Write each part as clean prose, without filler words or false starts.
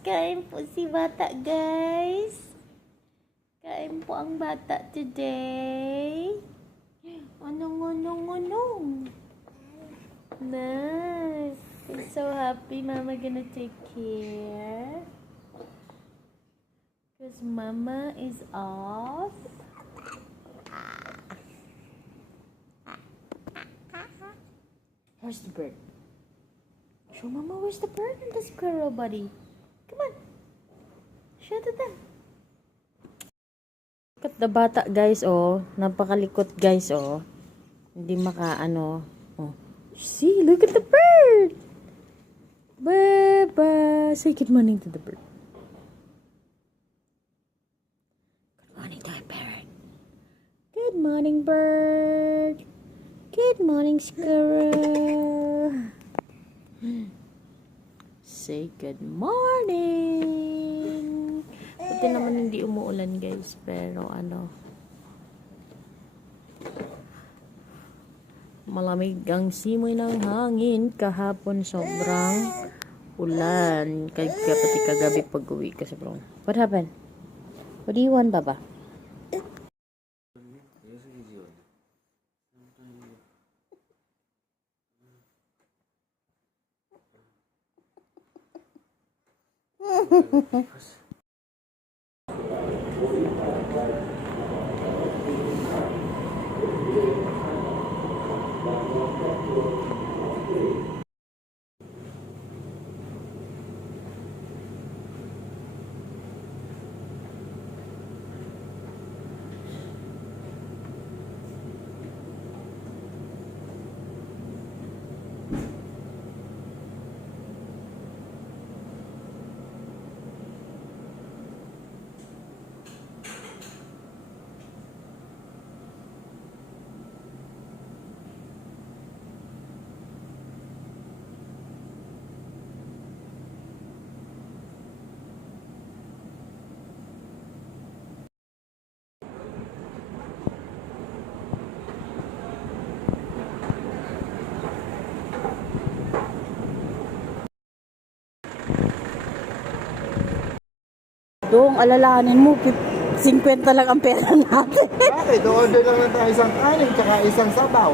kain po si bata, guys. Kain po ang bata today. Anong. Nice. I'm so happy Mama gonna take care. Because Mama is off. Where's the bird? Show Mama where's the bird and the squirrel, buddy. Come on. Show to them. Look at the bata, guys, oh. Napakalikot, guys, oh. Hindi makaano. Oh. See, look at the bird. Bye-bye. Say good morning to the bird. Good morning to our bird. Good morning, bird. Good morning, squirrel. Say good morning. Buti naman hindi umuulan, guys. Pero malamig ang simoy ng hangin. Kahapon sobrang ulan. Pati kagabi pag uwi ka sobrang. What happened? What do you want, Baba? Dong, alalahanin mo, 50 lang ang pera natin. Bakit? Order lang tayo isang kanin tsaka isang sabaw.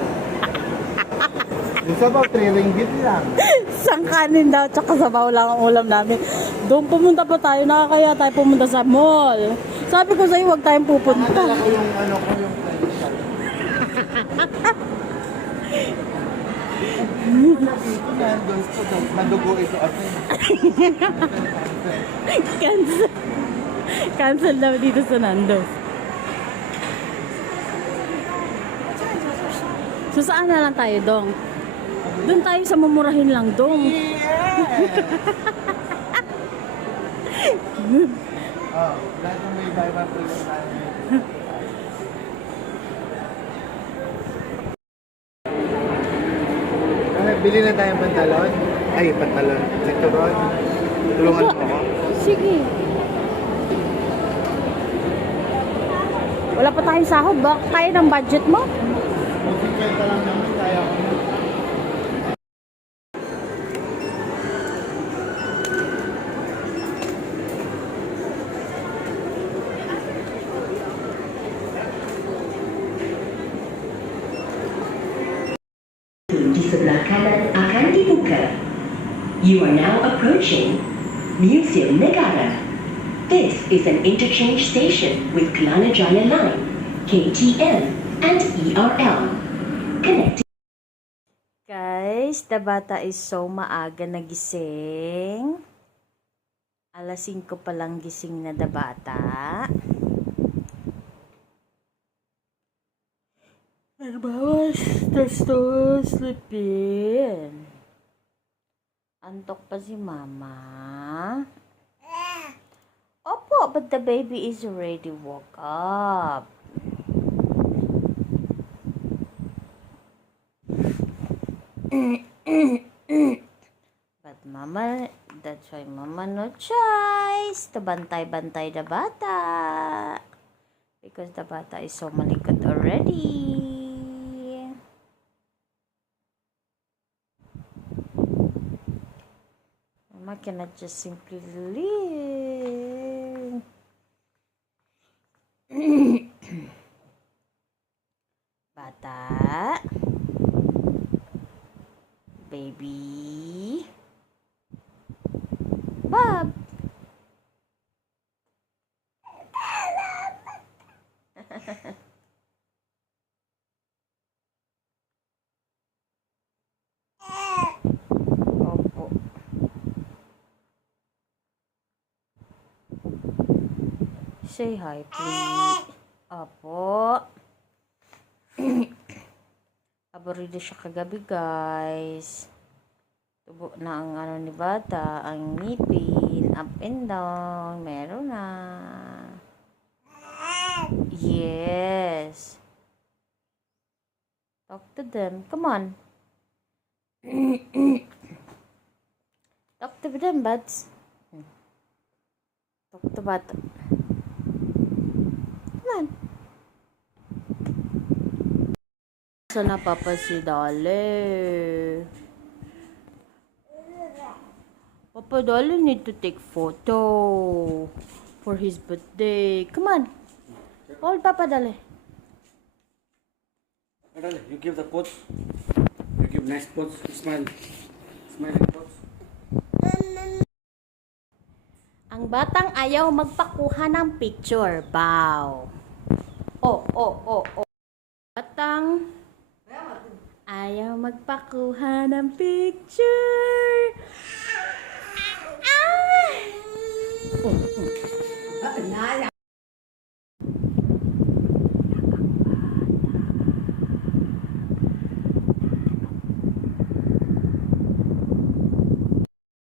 Yung sabaw, 3 ringgit lang. Isang kanin daw, tsaka sabaw lang ang ulam namin. Doon pumunta pa tayo, nakakaya tayo pumunta sa mall. Sabi ko sa'yo, huwag tayong pupunta. Nakadala ko yung credit card. Madugo ito at Cancel. Cancel daw dito sa Nando's. So saan na lang tayo, Dong? Doon tayo sa mumurahin lang, Dong. lahat ng may buy one plus bili na tayong pantalon. Ay, pantalon. Sektoron. Tulungan mo ako. Sige. Wala pa tayong sahod. Baka kaya ng budget mo? Mag-50 lang naman kaya ako. Di sebelah kanan akan dibuka. You are now approaching Museum Negara. This is an interchange station with Kelana Jaya Line, KTM, and ERL. Connecting. Guys, the bata is so maaga nagising. Alas 5 pa lang gising na the bata. Nagbawas, gusto sleepin. Antok pa si Mama. Opo, but the baby is already woke up. But Mama, that's why Mama no choice to bantay-bantay the bata. Because the bata is so malikot already. I cannot just simply leave. Bata. Baby. Bob. Opo. Say hi, please. Opo. Aborido siya kagabi, guys. Tubo na ang ano ni bata, ang ngipin, up and down, meron na. Yes. Talk to them. Come on. Talk to them, buds. Talk to bata. Come on. Saan na papa si Dale? Papa Dale need to take photo for his birthday. Come on. Hold Papa Dale. Adal, you give the pose. You give nice pose. Smile. Smiling pose. Ang batang ayaw magpakuha ng picture. Bow. Oh. Batang ayaw magpakuha ng picture. Ah!